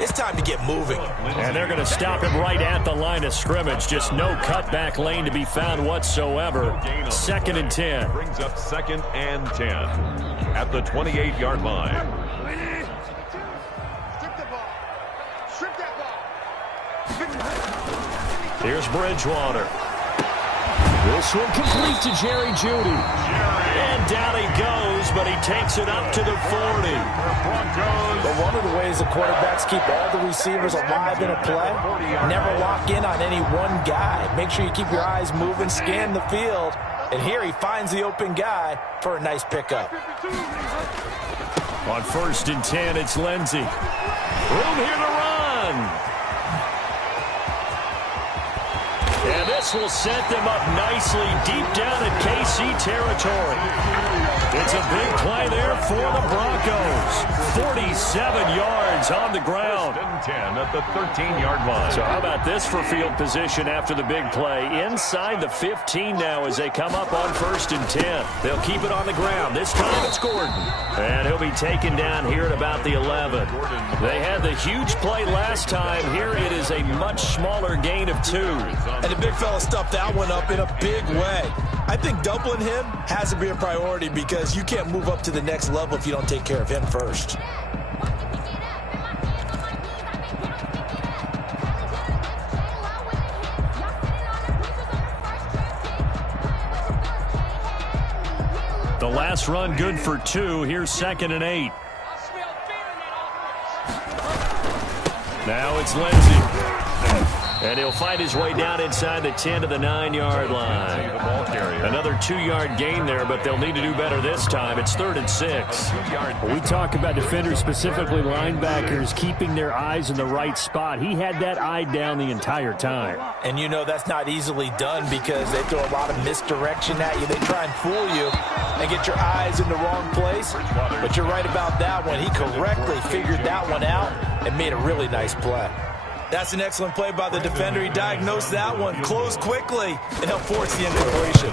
It's time to get moving. And they're going to stop him right at the line of scrimmage. Just no cutback lane to be found whatsoever. 2nd and 10. Brings up 2nd and 10 at the 28-yard line. Here's Bridgewater. This one complete to Jerry Jeudy. And down he goes, but he takes it up to the 40. But one of the ways the quarterbacks keep all the receivers alive in a play, never lock in on any one guy. Make sure you keep your eyes moving, scan the field. And here he finds the open guy for a nice pickup. On 1st and 10, it's Lindsey. Room here to run. And this will set them up nicely deep down in KC territory. It's a big play there for the Broncos. 47 yards on the ground. 10 at the 13-yard line. So how about this for field position after the big play? Inside the 15 now as they come up on 1st and 10. They'll keep it on the ground. This time it's Gordon. And he'll be taken down here at about the 11. They had the huge play last time. Here it is a much smaller gain of 2. And the big fella stuffed that one up in a big way. I think doubling him has to be a priority because you can't move up to the next level if you don't take care of him first. The last run good for 2. Here's 2nd and 8. Now it's Lindsey. And he'll fight his way down inside the 10 to the 9-yard line. Another 2-yard gain there, but they'll need to do better this time. It's 3rd and 6. We talk about defenders, specifically linebackers, keeping their eyes in the right spot. He had that eye down the entire time. And you know that's not easily done because they throw a lot of misdirection at you. They try and fool you and get your eyes in the wrong place. But you're right about that one. He correctly figured that one out and made a really nice play. That's an excellent play by the defender. He diagnosed that one, closed quickly, and helped force the incompletion.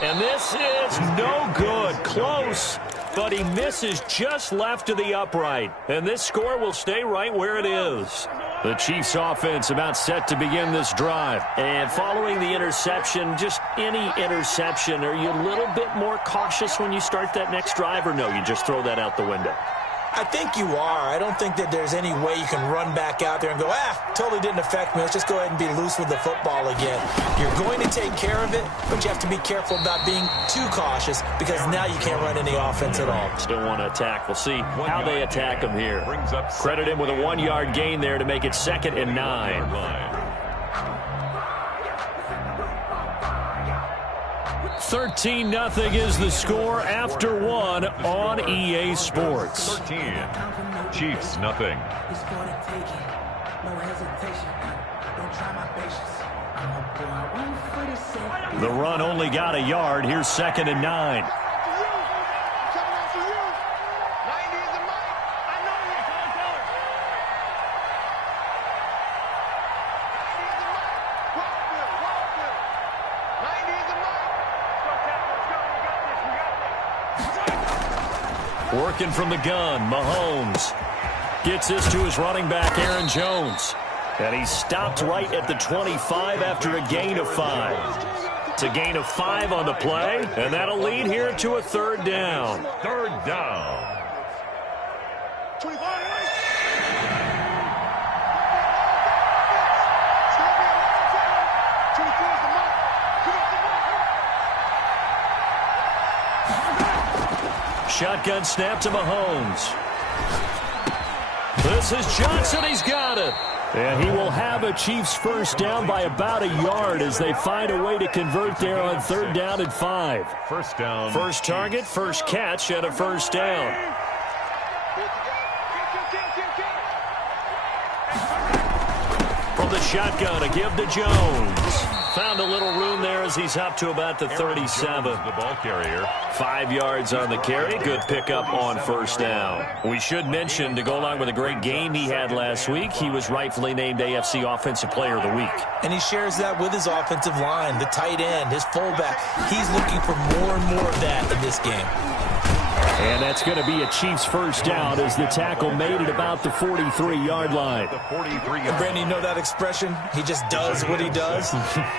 And this is no good. Close, but he misses just left of the upright. And this score will stay right where it is. The Chiefs offense about set to begin this drive. And following the interception, just any interception, are you a little bit more cautious when you start that next drive, or no, you just throw that out the window? I think you are. I don't think that there's any way you can run back out there and go, totally didn't affect me. Let's just go ahead and be loose with the football again. You're going to take care of it, but you have to be careful about being too cautious because now you can't run any offense at all. Still want to attack. We'll see how they attack him here. Credit him with a 1-yard gain there to make it 2nd and 9. 13-0 is the score after 1 on EA Sports. 13. Chiefs, nothing. The run only got a yard. Here's 2nd and 9. Working from the gun, Mahomes gets this to his running back, Aaron Jones. And he's stopped right at the 25 after a gain of 5. It's a gain of 5 on the play, and that'll lead here to a 3rd down. 3rd down. Shotgun snap to Mahomes. This is Johnson. He's got it. And he will have a Chiefs first down by about a yard as they find a way to convert there on 3rd down and 5. First down. First target, first catch, and a first down. From the shotgun, a give to Jones. Found a little room there as he's up to about the 37. The ball carrier. 5 yards on the carry. Good pickup on first down. We should mention, to go along with a great game he had last week, he was rightfully named AFC Offensive Player of the Week. And he shares that with his offensive line, the tight end, his fullback. He's looking for more and more of that in this game. And that's going to be a Chiefs first down as the tackle made at about the 43-yard line. Brandon, you know that expression? He just does what he does?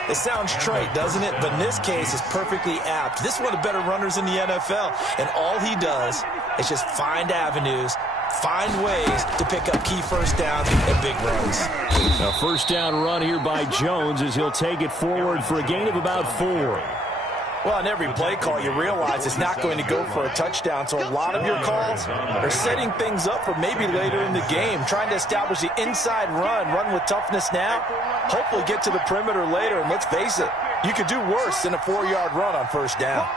It sounds trite, doesn't it? But in this case, it's perfectly apt. This is one of the better runners in the NFL, and all he does is just find avenues, find ways to pick up key first downs and big runs. A first down run here by Jones as he'll take it forward for a gain of about 4. Well, on every play call, you realize it's not going to go for a touchdown. So a lot of your calls are setting things up for maybe later in the game, trying to establish the inside run with toughness now, hopefully get to the perimeter later. And let's face it, you could do worse than a 4-yard run on first down.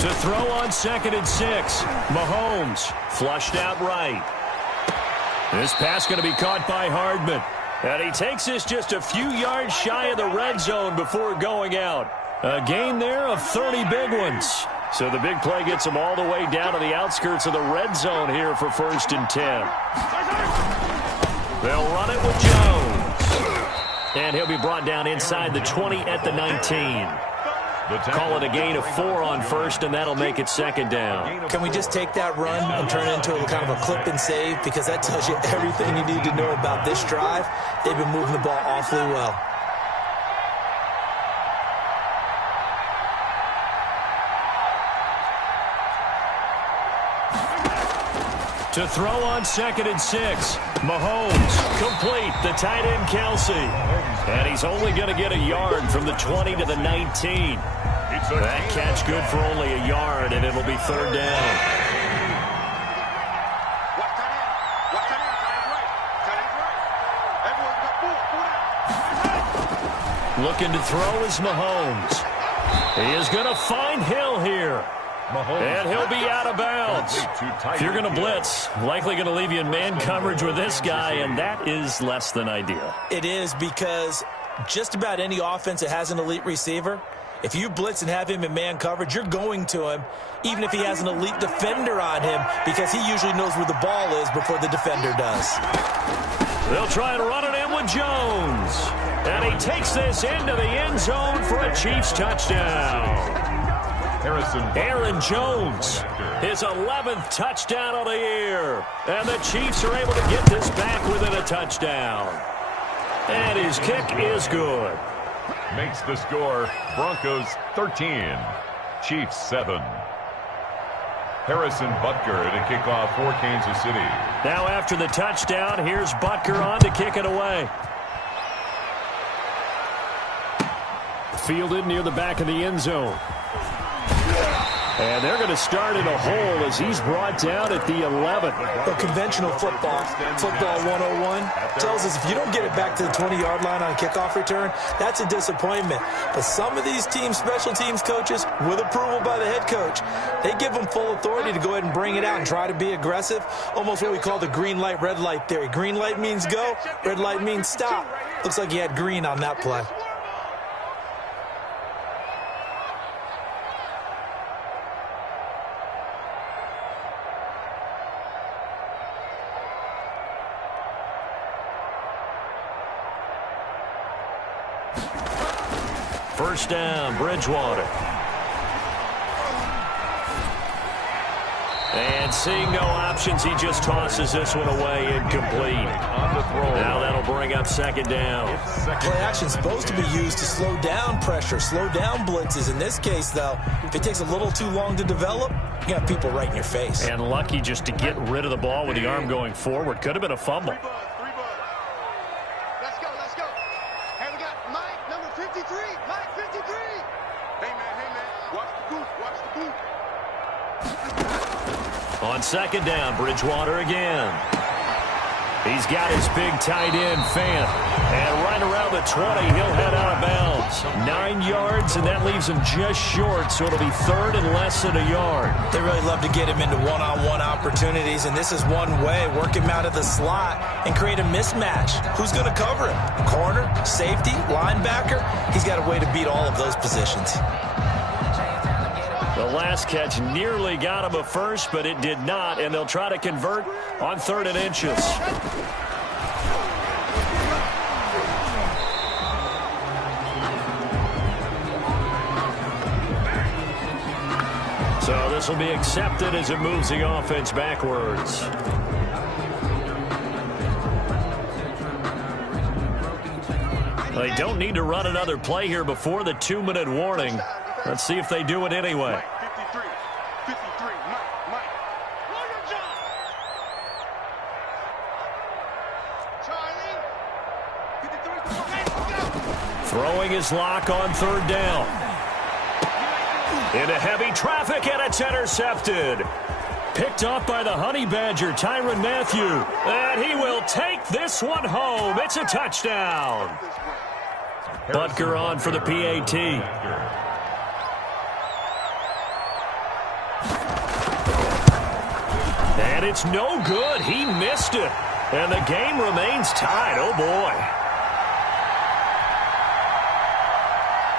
To throw on 2nd and 6. Mahomes flushed out right. This pass going to be caught by Hardman. And he takes this just a few yards shy of the red zone before going out. A gain there of 30 big ones. So the big play gets him all the way down to the outskirts of the red zone here for 1st and 10. They'll run it with Jones. And he'll be brought down inside the 20 at the 19. Call it a gain of 4 on first, and that'll make it 2nd down. Can we just take that run and turn it into a kind of a clip and save? Because that tells you everything you need to know about this drive. They've been moving the ball awfully well. To throw on 2nd and 6. Mahomes complete. The tight end Kelsey. And he's only going to get a yard from the 20 to the 19. That catch good for only a yard, and it'll be 3rd down. Looking to throw is Mahomes. He is going to find Hill here. And he'll be out of bounds. If you're going to blitz, likely going to leave you in man coverage with this guy, and that is less than ideal. It is, because just about any offense that has an elite receiver, if you blitz and have him in man coverage, you're going to him, even if he has an elite defender on him, because he usually knows where the ball is before the defender does. They'll try and run it in with Jones. And he takes this into the end zone for a Chiefs touchdown. Aaron Jones, his 11th touchdown of the year. And the Chiefs are able to get this back within a touchdown. And his kick is good. Makes the score Broncos 13, Chiefs 7. Harrison Butker to kick off for Kansas City. Now after the touchdown, here's Butker on to kick it away. Fielded near the back of the end zone. And they're going to start in a hole as he's brought down at the 11. But conventional football 101, tells us if you don't get it back to the 20-yard line on a kickoff return, that's a disappointment. But some of these teams, special teams coaches, with approval by the head coach, they give them full authority to go ahead and bring it out and try to be aggressive, almost what we call the green light, red light theory. Green light means go, red light means stop. Looks like he had green on that play. First down, Bridgewater. And seeing no options, he just tosses this one away, incomplete. Now that'll bring up 2nd down. Play action's supposed to be used to slow down pressure, slow down blitzes. In this case, though, if it takes a little too long to develop, you got people right in your face. And lucky just to get rid of the ball with the arm going forward. Could have been a fumble. On 2nd down, Bridgewater again. He's got his big tight end, Fant. And right around the 20, he'll head out of bounds. 9 yards, and that leaves him just short, so it'll be 3rd and less than a yard. They really love to get him into one-on-one opportunities, and this is one way. Work him out of the slot and create a mismatch. Who's going to cover him? Corner, safety, linebacker? He's got a way to beat all of those positions. The last catch nearly got him a first, but it did not, and they'll try to convert on 3rd and inches. So this will be accepted as it moves the offense backwards. They don't need to run another play here before the 2-minute warning. Let's see if they do it anyway. Throwing his lock on 3rd down. Into heavy traffic, and it's intercepted. Picked off by the Honey Badger, Tyrann Mathieu. And he will take this one home. It's a touchdown. Butker on for the PAT. And it's no good. He missed it. And the game remains tied. Oh, boy.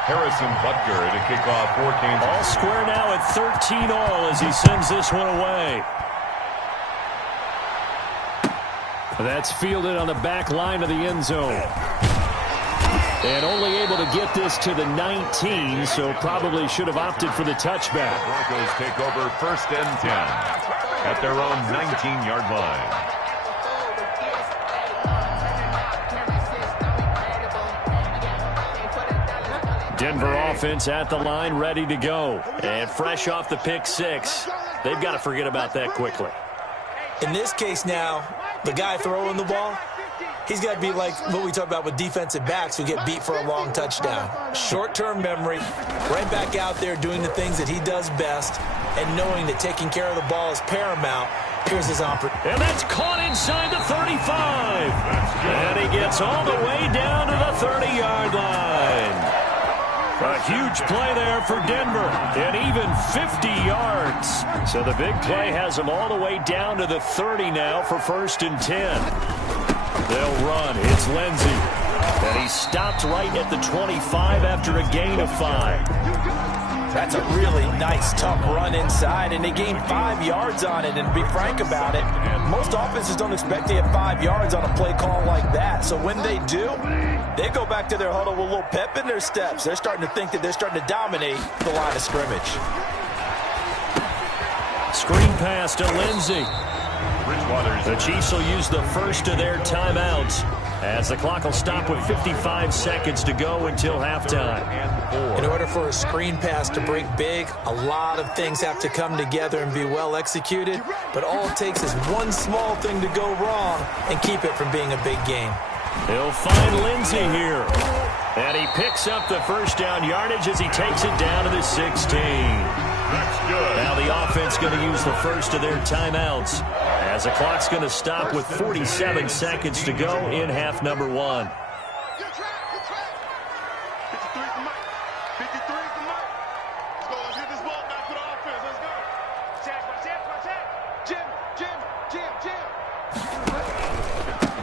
Harrison Butker to kick off for Kansas. All square now at 13-all as he sends this one away. That's fielded on the back line of the end zone. And only able to get this to the 19, so probably should have opted for the touchback. Broncos take over 1st and 10 at their own 19-yard line. Denver offense at the line, ready to go. And fresh off the pick 6. They've got to forget about that quickly. In this case now, the guy throwing the ball, he's got to be like what we talk about with defensive backs who get beat for a long touchdown. Short-term memory, right back out there doing the things that he does best, and knowing that taking care of the ball is paramount. Here's his opportunity. And that's caught inside the 35. And he gets all the way down to the 30-yard line. A huge play there for Denver, and even 50 yards. So the big play has them all the way down to the 30 now for 1st and 10. They'll run. It's Lindsey. And he stopped right at the 25 after a gain of 5. That's a really nice, tough run inside, and they gained 5 yards on it. And to be frank about it, most offenses don't expect to get 5 yards on a play call like that. So when they do, they go back to their huddle with a little pep in their steps. They're starting to think that they're starting to dominate the line of scrimmage. Screen pass to Lindsey. The Chiefs will use the first of their timeouts as the clock will stop with 55 seconds to go until halftime. In order for a screen pass to break big, a lot of things have to come together and be well executed, but all it takes is one small thing to go wrong and keep it from being a big game. He'll find Lindsey here. And he picks up the first down yardage as he takes it down to the 16. That's good. Now the offense going to use the first of their timeouts as the clock's going to stop with 47 seconds to go in half number 1.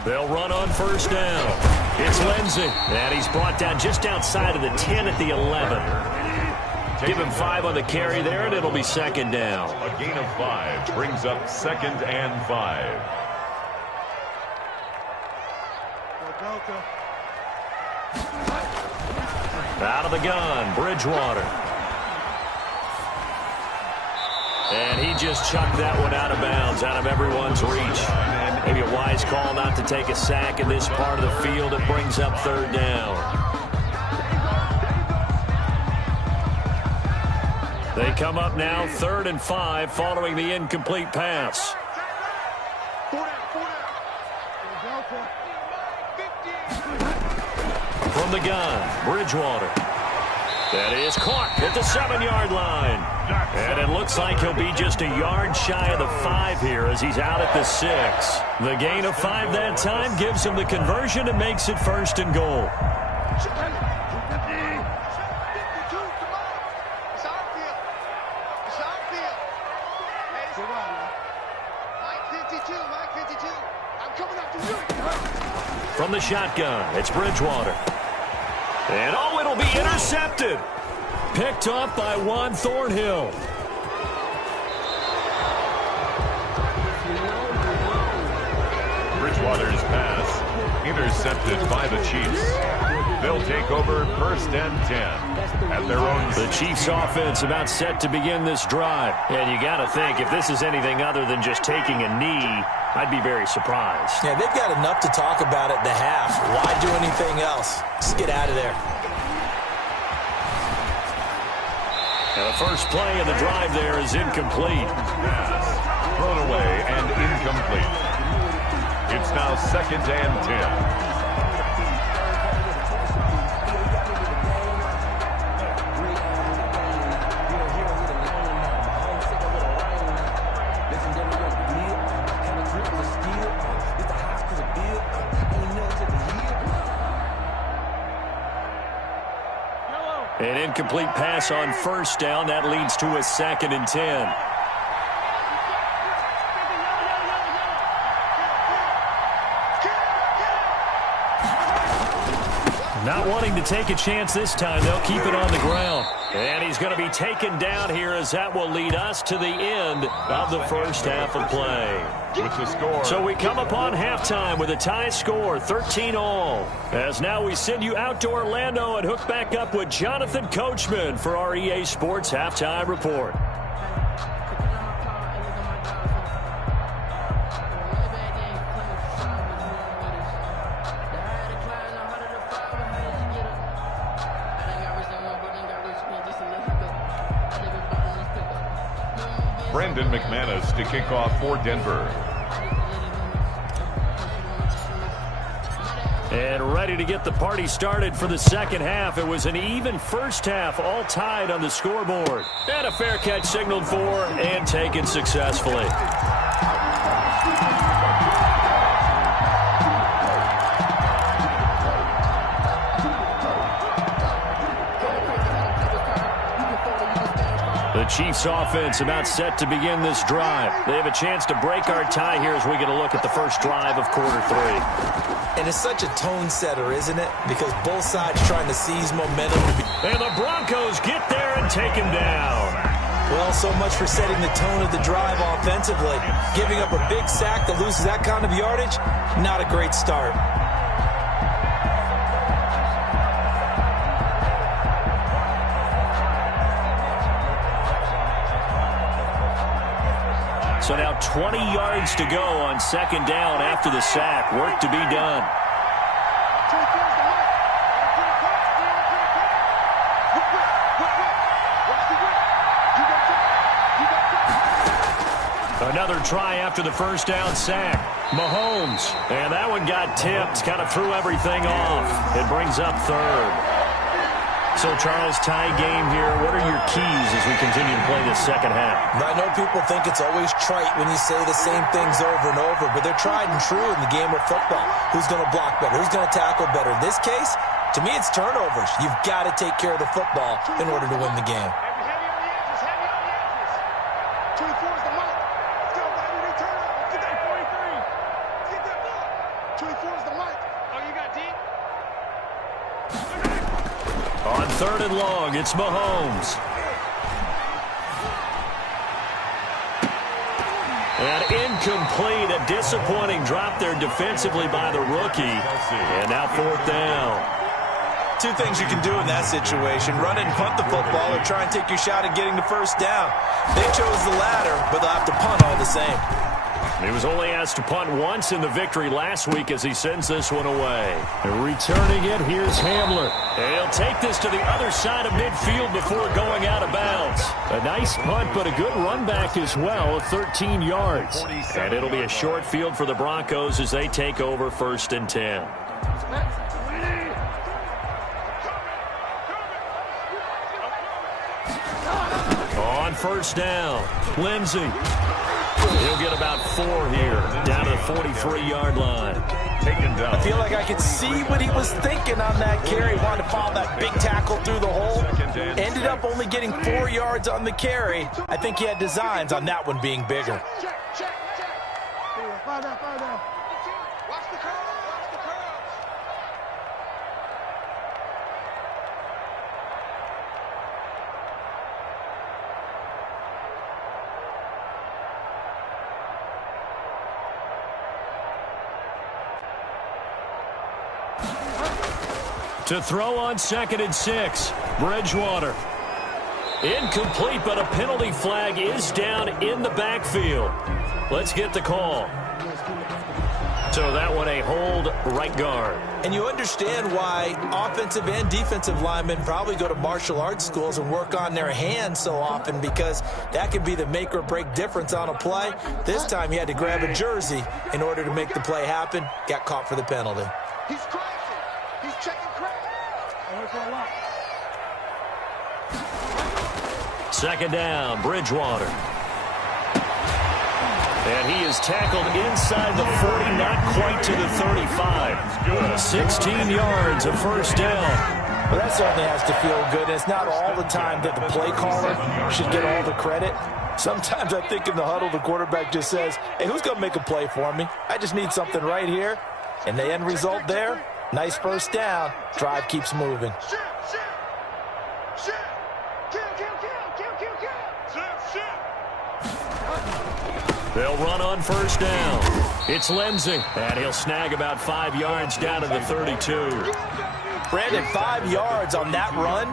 They'll run on first down. It's Lindsey. And he's brought down just outside of the 10 at the 11. Give him 5 on the carry there, and it'll be 2nd down. A gain of 5 brings up 2nd and 5. Out of the gun, Bridgewater. And he just chucked that one out of bounds, out of everyone's reach. Maybe a wise call not to take a sack in this part of the field. It brings up 3rd down. They come up now 3rd and 5 following the incomplete pass. From the gun, Bridgewater. That is caught at the 7-yard line. And it looks like he'll be just a yard shy of the 5 here as he's out at the 6. The gain of 5 that time gives him the conversion and makes it 1st and goal. From the shotgun, it's Bridgewater. And oh, it'll be intercepted. Picked off by Juan Thornhill. Bridgewater's pass intercepted by the Chiefs. They'll take over 1st and 10 at their own. The Chiefs offense about set to begin this drive. And you got to think, if this is anything other than just taking a knee, I'd be very surprised. Yeah, they've got enough to talk about at the half. Why do anything else? Just get out of there. And the first play of the drive there is incomplete. Pass thrown away and incomplete. It's now 2nd and 10. An incomplete pass on 1st down. That leads to a 2nd and 10. Not wanting to take a chance this time, they'll keep it on the ground. And he's going to be taken down here as that will lead us to the end of the first half of play. With the score. So we come upon halftime with a tie score, 13-all. As now we send you out to Orlando and hook back up with Jonathan Coachman for our EA Sports Halftime Report. Brendan McManus to kick off for Denver. And ready to get the party started for the second half. It was an even first half, all tied on the scoreboard. And a fair catch signaled for and taken successfully. The Chiefs offense about set to begin this drive. They have a chance to break our tie here as we get a look at the first drive of quarter 3. And it's such a tone setter, isn't it? Because both sides trying to seize momentum. And the Broncos get there and take him down. Well, so much for setting the tone of the drive offensively. Giving up a big sack that loses that kind of yardage, not a great start. So now 20 yards to go on 2nd down after the sack. Work to be done. Another try after the first down sack. Mahomes. And that one got tipped. Kind of threw everything off. It brings up 3rd. So, Charles, tie game here. What are your keys as we continue to play this second half? I know people think it's always trite when you say the same things over and over, but they're tried and true in the game of football. Who's going to block better? Who's going to tackle better? In this case, to me, it's turnovers. You've got to take care of the football in order to win the game. On 3rd and long, it's Mahomes. And incomplete, a disappointing drop there defensively by the rookie. And now 4th down. Two things you can do in that situation: run and punt the football, or try and take your shot at getting the first down. They chose the latter, but they'll have to punt all the same. He was only asked to punt once in the victory last week as he sends this one away. And returning it, here's Hamler. And he'll take this to the other side of midfield before going out of bounds. A nice punt, but a good run back as well of 13 yards. And it'll be a short field for the Broncos as they take over 1st and 10. On 1st down, Lindsey. He'll get about 4 here, down to the 43-yard line. Taken down. I feel like I could see what he was thinking on that carry. Wanted to follow that big tackle through the hole. Ended up only getting 4 yards on the carry. I think he had designs on that one being bigger. To throw on 2nd and 6. Bridgewater. Incomplete, but a penalty flag is down in the backfield. Let's get the call. So that one a hold right guard. And you understand why offensive and defensive linemen probably go to martial arts schools and work on their hands so often, because that can be the make or break difference on a play. This time he had to grab a jersey in order to make the play happen. Got caught for the penalty. He's crashing. He's checking crash. Second down, Bridgewater. And he is tackled inside the 40, not quite to the 35. 16 yards, a first down. Well, that certainly has to feel good. It's not all the time that the play caller should get all the credit. Sometimes I think in the huddle, the quarterback just says, hey, who's going to make a play for me? I just need something right here. And the end result there, nice first down. Drive keeps moving. They'll run on first down. It's Lindsey, and he'll snag about 5 yards down to the 32. Brandon, 5 yards on that run.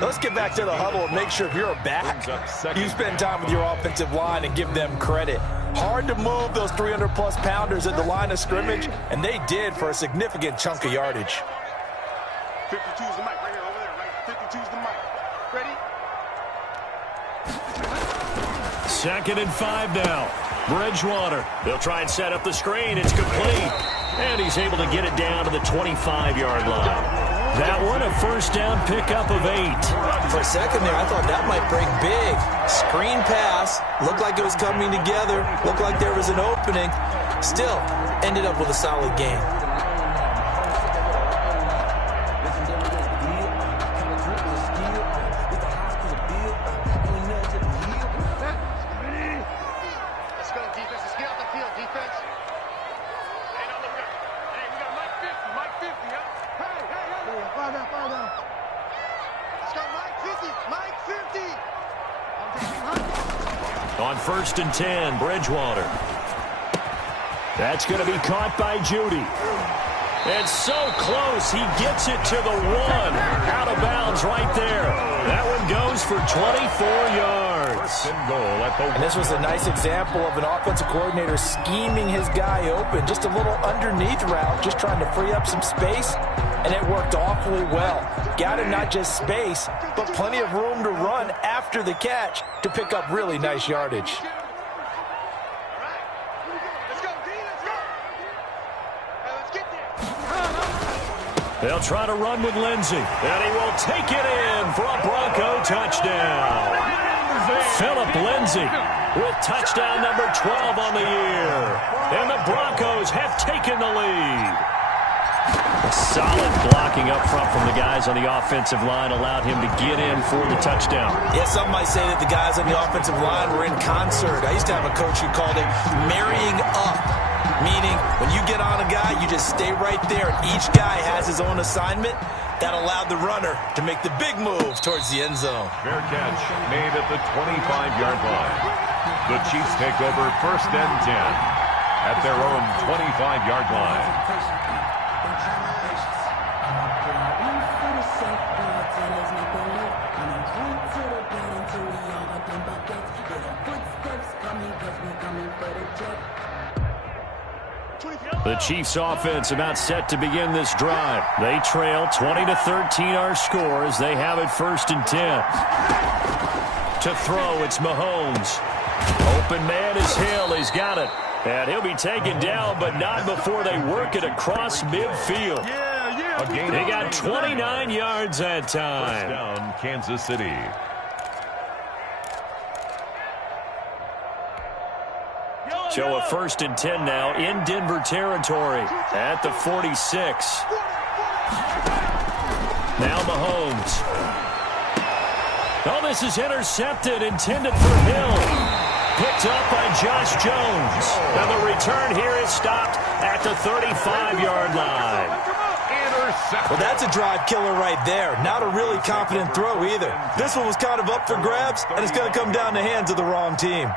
Let's get back to the huddle and make sure if you're a back, you spend time with your offensive line and give them credit. Hard to move those 300-plus pounders at the line of scrimmage, and they did for a significant chunk of yardage. 52's the mic right here, over there, right? 52's the mic. Ready? 2nd and 5 now. Bridgewater. They'll try and set up the screen. It's complete. And he's able to get it down to the 25-yard line. That one, a first down pickup of 8. For a second there, I thought that might break big. Screen pass. Looked like it was coming together. Looked like there was an opening. Still, ended up with a solid game. On 1st and 10, Bridgewater. That's going to be caught by Judy. And so close, he gets it to the 1. Out of bounds right there. That one goes for 24 yards. And this was a nice example of an offensive coordinator scheming his guy open. Just a little underneath route, just trying to free up some space. And it worked awfully well. Got him not just space, but plenty of room to run after the catch to pick up really nice yardage. They'll try to run with Lindsey, and he will take it in for a Bronco touchdown. Philip Lindsey with touchdown number 12 on the year. And the Broncos have taken the lead. Solid blocking up front from the guys on the offensive line allowed him to get in for the touchdown. Yeah, some might say that the guys on the offensive line were in concert. I used to have a coach who called it marrying up, meaning when you get on a guy, you just stay right there. Each guy has his own assignment. That allowed the runner to make the big move towards the end zone. Fair catch made at the 25-yard line. The Chiefs take over 1st and 10 at their own 25-yard line. The Chiefs offense about set to begin this drive. They trail 20-13 our score as they have it 1st and 10. To throw, it's Mahomes. Open man is Hill. He's got it. And he'll be taken down, but not before they work it across midfield. They got 29 yards that time. First down, Kansas City. So a 1st and 10 now in Denver territory at the 46. Now Mahomes. Oh, this is intercepted, intended for Hill. Picked up by Josh Jones. And the return here is stopped at the 35-yard line. Well, that's a drive killer right there. Not a really confident throw either. This one was kind of up for grabs, and it's going to come down the hands of the wrong team.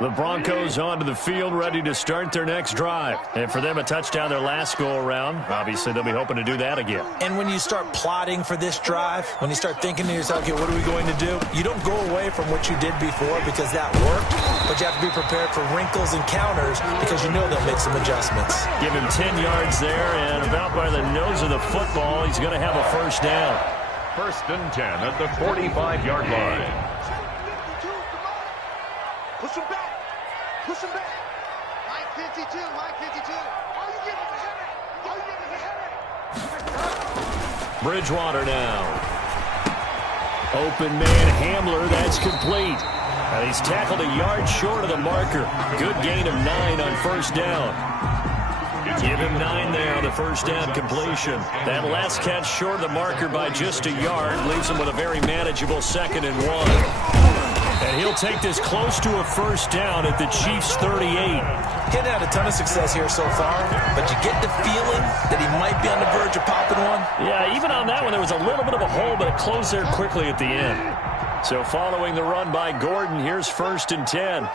The Broncos onto the field, ready to start their next drive. And for them, a touchdown their last go-around. Obviously, they'll be hoping to do that again. And when you start plotting for this drive, when you start thinking to yourself, okay, what are we going to do? You don't go away from what you did before because that worked, but you have to be prepared for wrinkles and counters because you know they'll make some adjustments. Give him 10 yards there, and about by the nose of the football, he's going to have a first down. First and 10 at the 45-yard line. Push him back. Push him back. Line 52. Line 52. All you get is a headache. All you get is a headache. Bridgewater now. Open man Hamler. That's complete. And he's tackled a yard short of the marker. Good gain of 9 on first down. Give him 9 there on the first down completion. That last catch short of the marker by just a yard leaves him with a very manageable 2nd and 1. And he'll take this close to a first down at the Chiefs' 38. Getting had a ton of success here so far, but you get the feeling that he might be on the verge of popping one. Yeah, even on that one, there was a little bit of a hole, but it closed there quickly at the end. So following the run by Gordon, here's first and 10.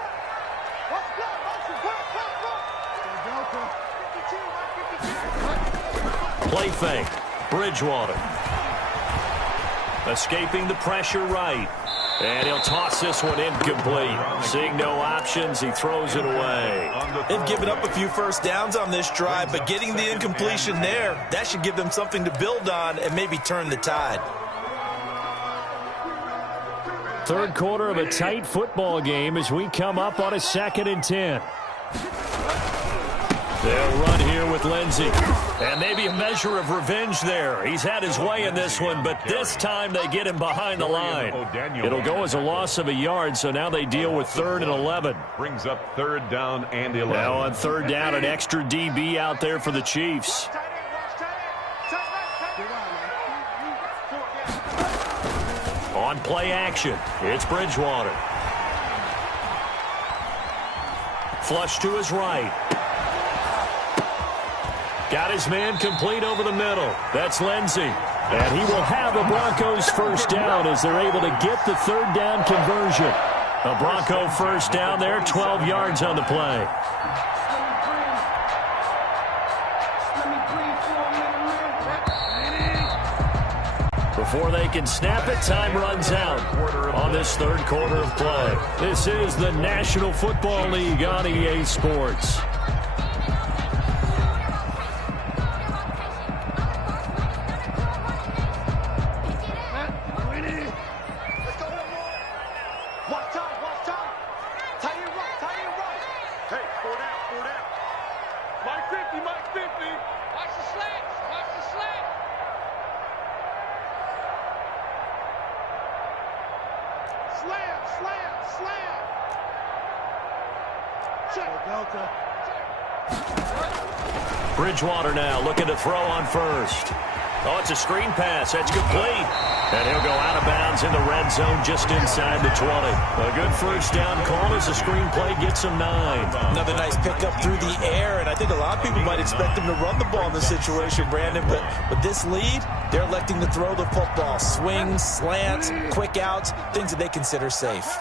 Play fake. Bridgewater. Escaping the pressure right. And he'll toss this one incomplete. Seeing no options, he throws it away. They've given up a few first downs on this drive, but getting the incompletion there, that should give them something to build on and maybe turn the tide. Third quarter of a tight football game as we come up on a 2nd and 10. They'll run here with Lindsey. And maybe a measure of revenge there. He's had his way in this one, but this time they get him behind the line. It'll go as a loss of a yard, so now they deal with 3rd and 11. Brings up 3rd down and 11. Now on 3rd down, an extra DB out there for the Chiefs. On play action, it's Bridgewater. Flush to his right. Got his man complete over the middle. That's Lindsey. And he will have the Broncos first down as they're able to get the 3rd down conversion. A Bronco first down there, 12 yards on the play. Before they can snap it, time runs out on this 3rd quarter of play. This is the National Football League on EA Sports. Bridgewater now looking to throw on first. Oh, it's a screen pass. That's complete. And he'll go out of bounds in the red zone just inside the 20. A good first down call as the screen play gets him 9. Another nice pickup through the air, and I think a lot of people might expect him to run the ball in this situation, Brandon, but with this lead, they're electing to throw the football. Swings, slants, quick outs, things that they consider safe.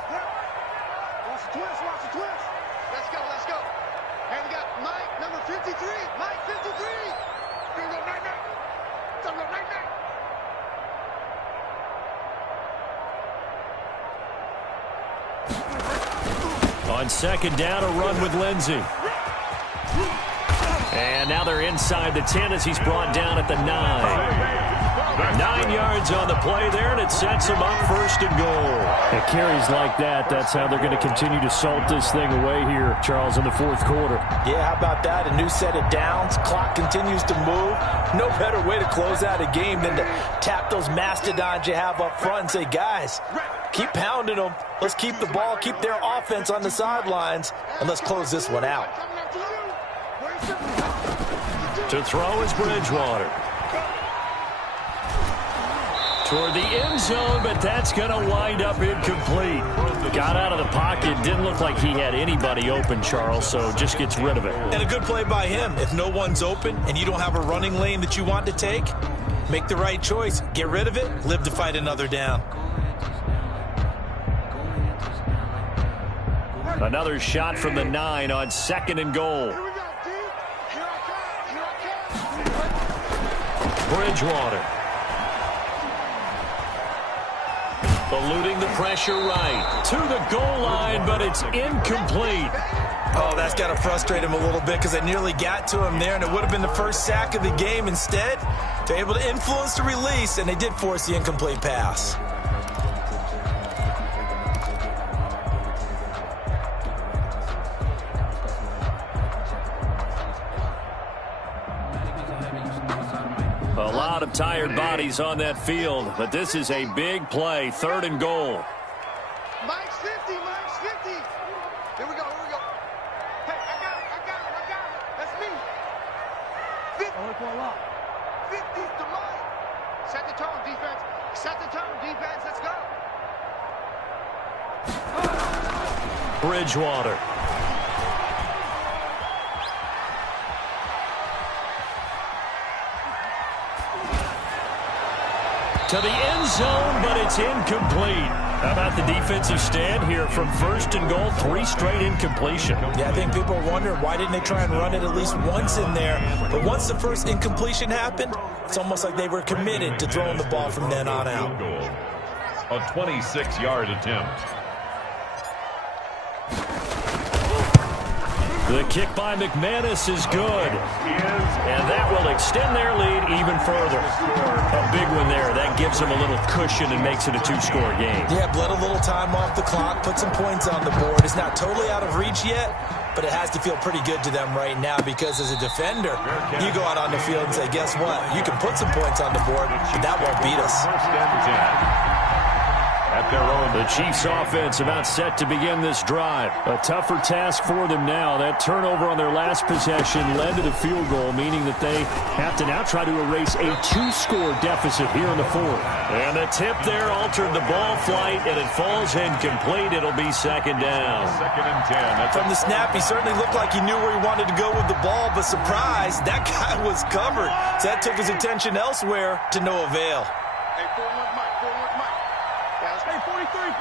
On 2nd down, a run with Lindsey. And now they're inside the 10 as he's brought down at the 9. 9 yards on the play there, and it sets him up 1st and goal. At carries like that, that's how they're going to continue to salt this thing away here, Charles, in the 4th quarter. Yeah, how about that? A new set of downs. Clock continues to move. No better way to close out a game than to tap those mastodons you have up front and say, guys, keep pounding them. Let's keep the ball, keep their offense on the sidelines, and let's close this one out. To throw is Bridgewater. Toward the end zone, but that's going to wind up incomplete. Got out of the pocket. Didn't look like he had anybody open, Charles, so just gets rid of it. And a good play by him. If no one's open and you don't have a running lane that you want to take, make the right choice. Get rid of it. Live to fight another down. Another shot from the 9 on 2nd and goal. Here we go, D. Here I come. Here I come. Bridgewater. Eluding the pressure right. To the goal line, but it's incomplete. Oh, that's got to frustrate him a little bit because they nearly got to him there, and it would have been the first sack of the game. Instead, they're able to influence the release, and they did force the incomplete pass. A lot of tired bodies on that field, but this is a big play. 3rd and goal. Mike's 50, Mike's 50. Here we go, here we go. Hey, I got it. That's me. 50. 50's to Mike. Set the tone, defense. Set the tone, defense. Let's go. Bridgewater. To the end zone, but it's incomplete. How about the defensive stand here from 1st and goal, 3 straight incompletion. Yeah, I think people are wondering why didn't they try and run it at least once in there. But once the first incompletion happened, it's almost like they were committed to throwing the ball from then on out. A 26-yard attempt. The kick by McManus is good. And that will extend their lead even further. A big one there. That gives them a little cushion and makes it a 2-score game. Yeah, bled a little time off the clock, put some points on the board. It's not totally out of reach yet, but it has to feel pretty good to them right now because as a defender, you go out on the field and say, guess what? You can put some points on the board, but that won't beat us. At their own. The Chiefs offense about set to begin this drive. A tougher task for them now. That turnover on their last possession led to the field goal, meaning that they have to now try to erase a 2-score deficit here in the 4th. And the tip there altered the ball flight, and it falls incomplete. It'll be 2nd down. 2nd and 10. From the snap, he certainly looked like he knew where he wanted to go with the ball, but surprise, that guy was covered. So that took his attention elsewhere to no avail. Hey, 4-1 Mike, 4-1 Mike. Hey, 43, 15.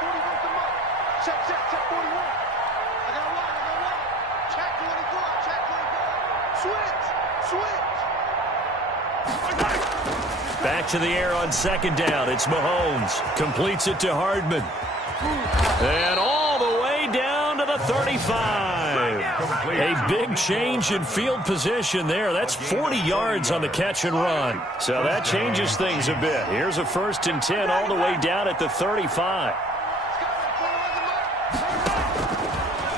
41 to Mike. Check 41. I got one. Check 24. Switch. Back to the air on 2nd down. It's Mahomes. Completes it to Hardman. And all the way down to the 35. A big change in field position there. That's 40 yards on the catch and run. So that changes things a bit. Here's a 1st and 10 all the way down at the 35.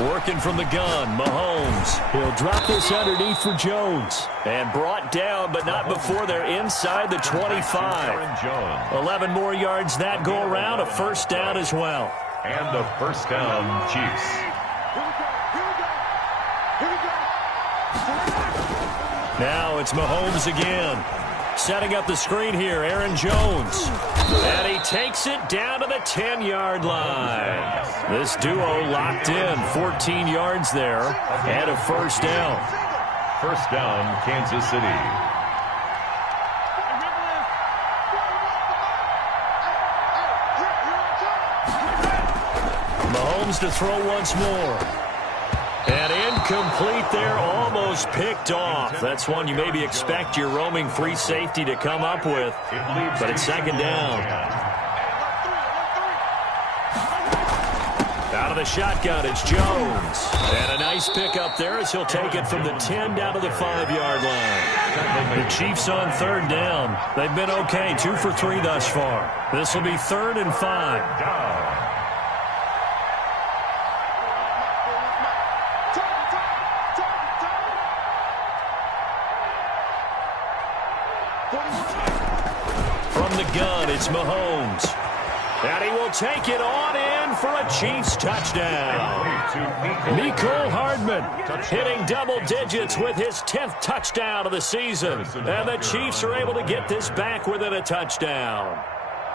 Working from the gun, Mahomes. He'll drop this underneath for Jones. And brought down, but not before they're inside the 25. 11 more yards that go around, a 1st down as well. And a 1st down, Chiefs. Now it's Mahomes again. Setting up the screen here, Aaron Jones. And he takes it down to the 10-yard line. This duo locked in, 14 yards there, and a 1st down. 1st down, Kansas City. Mahomes to throw once more. And incomplete there, almost picked off. That's one you maybe expect your roaming free safety to come up with, but it's 2nd down. Out of the shotgun, it's Jones. And a nice pickup there as he'll take it from the 10 down to the 5-yard line. The Chiefs on 3rd down. They've been okay, 2 for 3 thus far. This will be 3rd and 5. From the gun, it's Mahomes. And he will take it on in for a Chiefs touchdown. Mecole Hardman hitting double digits with his 10th touchdown of the season. And the Chiefs are able to get this back within a touchdown.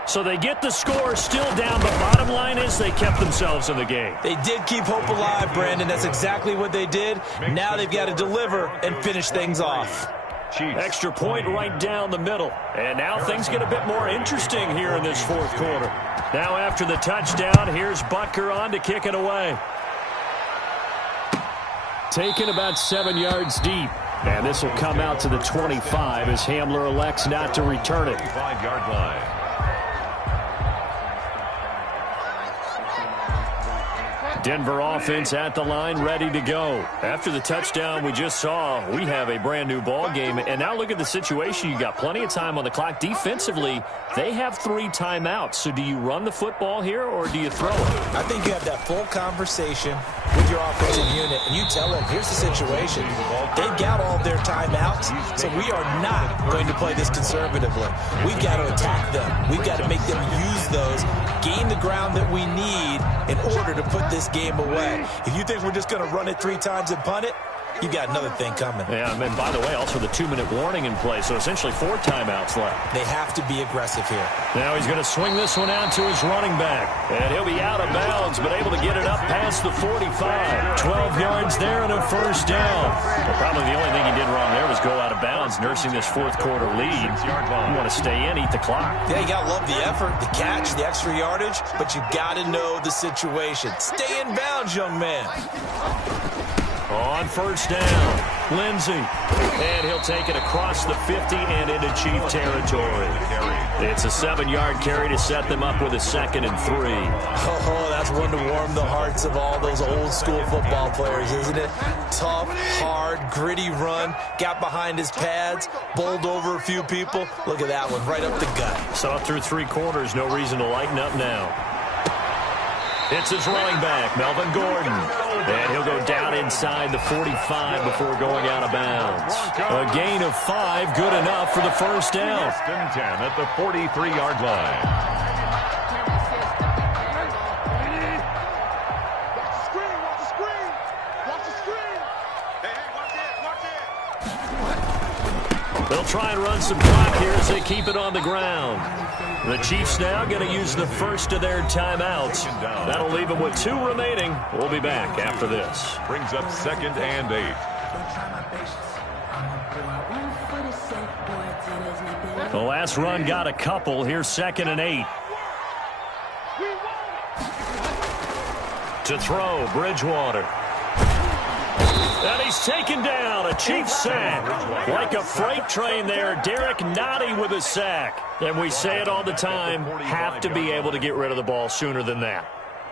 So they get the score still down, but bottom line is they kept themselves in the game. They did keep hope alive, Brandon. That's exactly what they did. Now they've got to deliver and finish things off. Chiefs. Extra point right down the middle. And now things get a bit more interesting here in this 4th quarter. Now after the touchdown, here's Butker on to kick it away. Taken about 7 yards deep. And this will come out to the 25 as Hamler elects not to return it. 5-yard line. Denver offense at the line, ready to go. After the touchdown we just saw, we have a brand-new ball game. And now look at the situation. You got plenty of time on the clock. Defensively, they have 3 timeouts. So do you run the football here or do you throw it? I think you have that full conversation with your offensive unit, and you tell them, here's the situation. They've got all their timeouts, so we are not going to play this conservatively. We've got to attack them. We've got to make them use those, gain the ground that we need in order to put this game away. If you think we're just going to run it 3 times and punt it, you got another thing coming. Yeah, and by the way, also the 2-minute warning in play, so essentially 4 timeouts left. They have to be aggressive here. Now he's going to swing this one out to his running back, and he'll be out of bounds, but able to get it up past the 45. 12 yards there and a first down. Well, probably the only thing he did wrong there was go out of bounds, nursing this fourth-quarter lead. You want to stay in, eat the clock. Yeah, you got to love the effort, the catch, the extra yardage, but you got to know the situation. Stay in bounds, young man. On first down, Lindsey. And he'll take it across the 50 and into Chief territory. It's a 7-yard carry to set them up with a 2nd and 3. Oh, that's one to warm the hearts of all those old-school football players, isn't it? Tough, hard, gritty run. Got behind his pads, bowled over a few people. Look at that one, right up the gut. Saw it through 3 quarters. No reason to lighten up now. It's his running back, Melvin Gordon. And he'll go down inside the 45 before going out of bounds. A gain of 5, good enough for the first down. 10 at the 43-yard line. Watch the screen, watch the screen. Watch the screen. Hey, watch it. They'll try and run some clock here as they keep it on the ground. The Chiefs now going to use the first of their timeouts. That'll leave them with 2 remaining. We'll be back after this. Brings up 2nd and 8. The last run got a couple. Here's 2nd and 8. To throw, Bridgewater. And he's taken down. A Chiefs sack. Like a freight train there. Derek Nottie with a sack. And we say it all the time, have to be able to get rid of the ball sooner than that.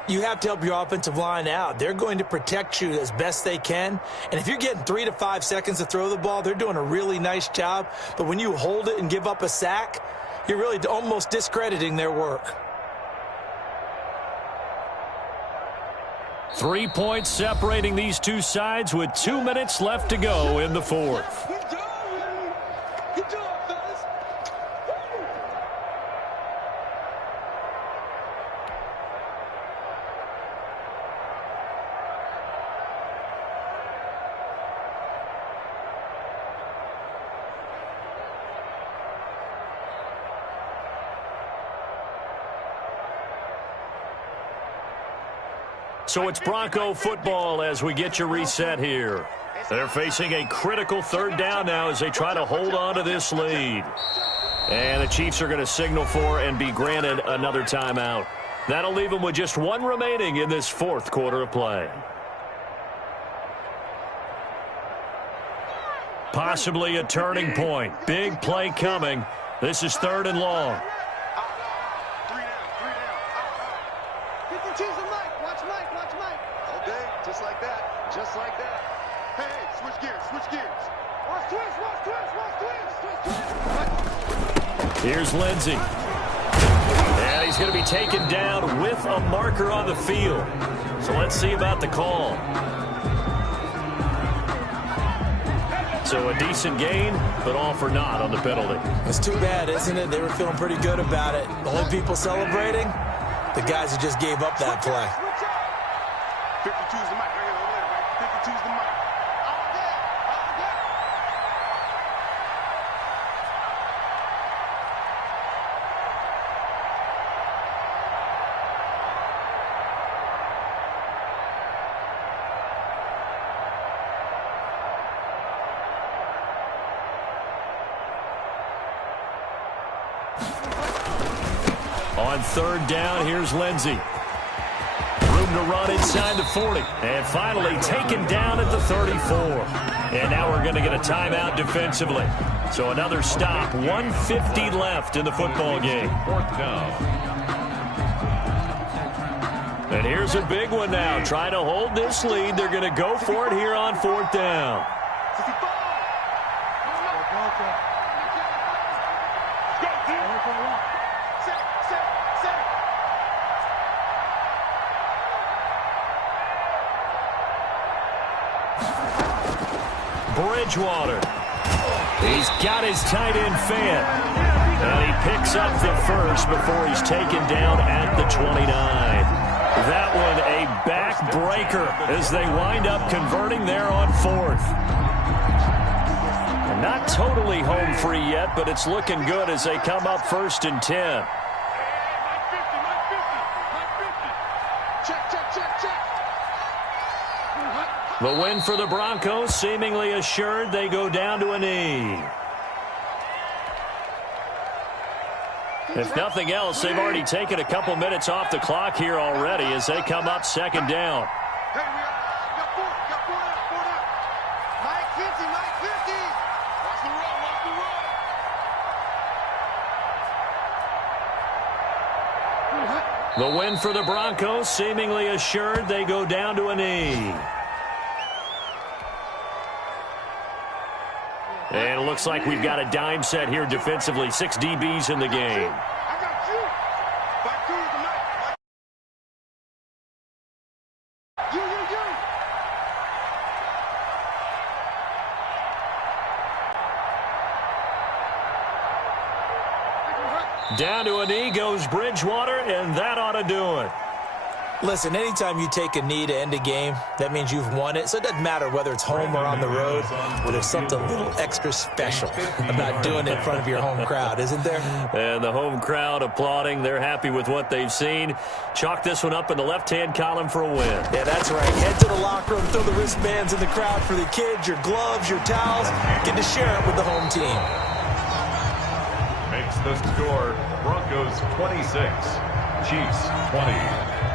You have to help your offensive line out. They're going to protect you as best they can. And if you're getting 3 to 5 seconds to throw the ball, they're doing a really nice job. But when you hold it and give up a sack, you're really almost discrediting their work. 3 points separating these two sides with 2 minutes left to go in the 4th. Good job, man. Good job, fellas. So it's Bronco football as we get your reset here. They're facing a critical 3rd down now as they try to hold on to this lead. And the Chiefs are going to signal for and be granted another timeout. That'll leave them with just 1 remaining in this 4th quarter of play. Possibly a turning point. Big play coming. This is 3rd and long. 3 down. 52's the Mike. Watch Mike. Watch Mike. All day, just like that. Just like that. Hey, switch gears. Switch gears. Watch twist. Watch twist. Watch twist. Here's Lindsey. And he's going to be taken down with a marker on the field. So let's see about the call. So a decent gain, but all for naught on the penalty. It's too bad, isn't it? They were feeling pretty good about it. The only people celebrating, the guys who just gave up that play. 52's the Mike. Right here, over there, right? 52's the Mike. All day. All day. On third down, here's Lindsey. Room to run inside the 40. And finally taken down at the 34. And now we're going to get a timeout defensively. So another stop. 1:50 left in the football game. Fourth down. And here's a big one now. Trying to hold this lead. They're going to go for it here on fourth down. Bridgewater. He's got his tight end fed. And he picks up the first before he's taken down at the 29. That one a backbreaker as they wind up converting there on fourth. And not totally home free yet, but it's looking good as they come up 1st and 10. The win for the Broncos seemingly assured. They go down to a knee. If nothing else, they've already taken a couple minutes off the clock here already as they come up 2nd down. Hey, we got four down. Mike 50. Watch the run. The win for the Broncos seemingly assured. They go down to a knee. And it looks like we've got a dime set here defensively. 6 DBs in the game. I got you. Back to the mic. You. Down to a knee goes Bridgewater, and that ought to do it. Listen, anytime you take a knee to end a game, that means you've won it. So it doesn't matter whether it's home or on the road, but there's something a little extra special about doing it in front of your home crowd, isn't there? And the home crowd applauding. They're happy with what they've seen. Chalk this one up in the left-hand column for a win. Yeah, that's right. Head to the locker room, throw the wristbands in the crowd for the kids, your gloves, your towels. Get to share it with the home team. Makes the score Broncos 26, Chiefs 20.